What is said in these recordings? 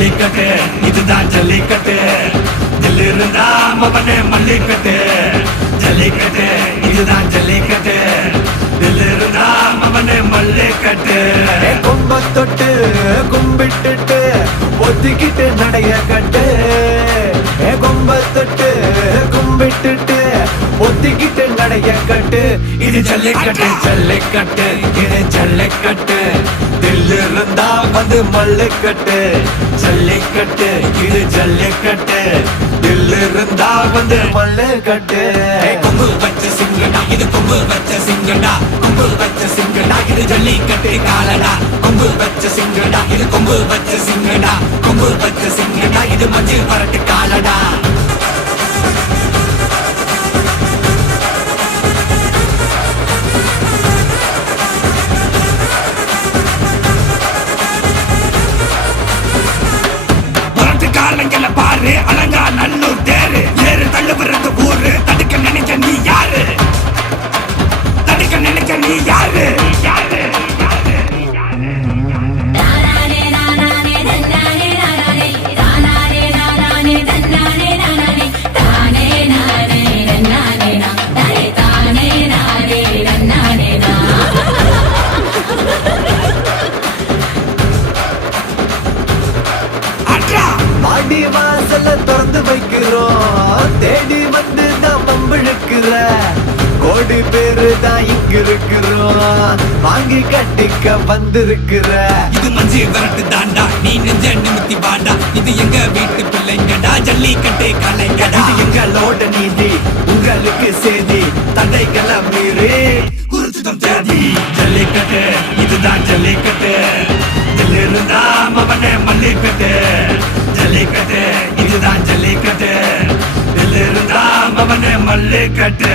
ஜல்லிக்கட்டு இதுதான் ஜல்லிக்கட்டு. தில் இருந்தா மவனே மல்லிக்கட்டு. ஜல்லிக்கட்டு இதுதான் ஜல்லிக்கட்டு. தில் இருந்தா மவனே மல்லிக்கட்டு. கும்ப தொட்டு கும்பிட்டுட்டு ஒத்திக்கிட்டு நடைய கட்டு. கும்ப தொட்டு கும்பிட்டுட்டு ஒத்திக்கிட்டு நடைய கட்டு. இது ஜல்லிக்கட்டு. ஜல்லிக்கட்டு இது ஜல்லிக்கட்டு. தில் வந்து மல்லுக்கட்டு ஜல்லிக்கட்டு இது ஜல்லிக்கட்டு. தில் இருந்தா வந்து மல்லுக்கட்டு. கொம்பு வச்ச சிங்கடா இது கொம்பு வச்ச சிங்கடா. கொம்பு வச்ச சிங்கடா இது ஜல்லிக்கட்டு காலடா. கொம்பு வச்ச சிங்கடா இது கொம்பு வச்ச சிங்கடா. கொம்பு வச்ச சிங்கடா. கோடி பேரு தான் இங்க இருக்கிறோம். வாங்கி கட்டிக்க வந்திருக்கிற. இது மஞ்சு விரட்டு தாண்டா. நீ நெஞ்ச நிமித்தி வாடா. இது எங்க வீட்டு பிள்ளைங்கடா. ஜல்லிக்கட்டு கலைங்கடா. இது எங்களோட நீதி உங்களுக்கு செய்தி தடைகளை மீறி. குறிச்சிடம் தேதி ஜல்லிக்கட்டு இதுதான் ஜல்லிக்கட்டு. இருந்தா மவனே மல்லிக்கட்டு. ஜல்லிக்கட்டு இதுதான் ஜல்லிக்கட்டு. இருந்தா மவனே மல்லிக்கட்டு.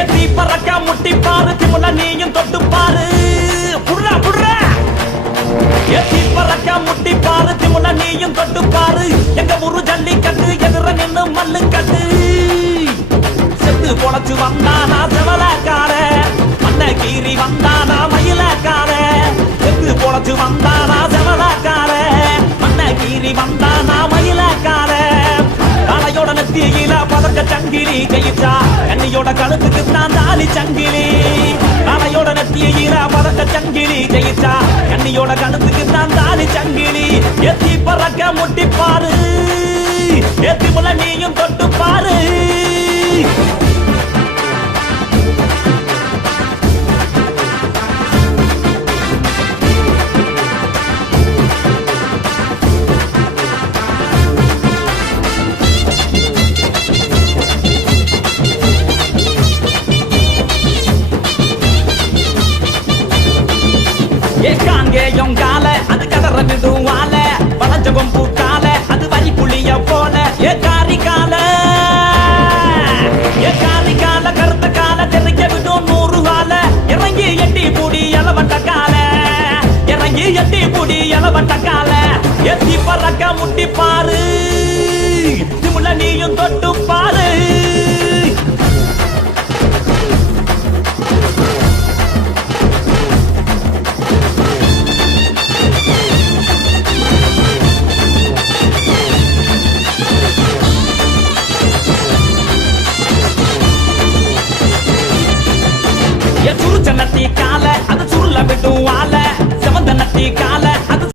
எத்தி பறக்க முட்டி பாரு திமுல நீயும் தொட்டு பாரு. புடுறா புடுறா எத்தி பறக்க முட்டி பாரு திமுல நீயும் தொட்டு பாரு. எங்க ஊரு ஜல்லிக்கட்டு எதிர நின்னு மல்லு கட்டு செத்து பொழைச்சு வந்தானா செவலக்கார மண்ண கீறி வந்தானா சங்கிலி ஜெயிச்சா கண்ணியோட கழுத்துக்கு தான் தாலி சங்கிலி தலையோட ஈரா பதக்க சங்கிலி ஜெயிச்சா கண்ணியோட கழுத்துக்கு தான் தாலி சங்கிலி. எத்தி பறக்க முட்டிப்பாரு. எத்தி முல நீயும் தொட்டு பாரு ஏக்காங்கேயம் அது கதற நிடுவால வளஞ்சகம் பூக்கால அது வரி புளிய போல. ஏ காரி கால ஏ காரி கால கருத்த கால தெரிக்க விடும் நூறு கால இறங்கி எட்டி பூடி எலவட்ட கால இறங்கி எட்டி பூடி எலவட்ட கால. எத்தி பறக்க முட்டி பாரு திமுல நீயும் நீயும் தொட்டு பாரு.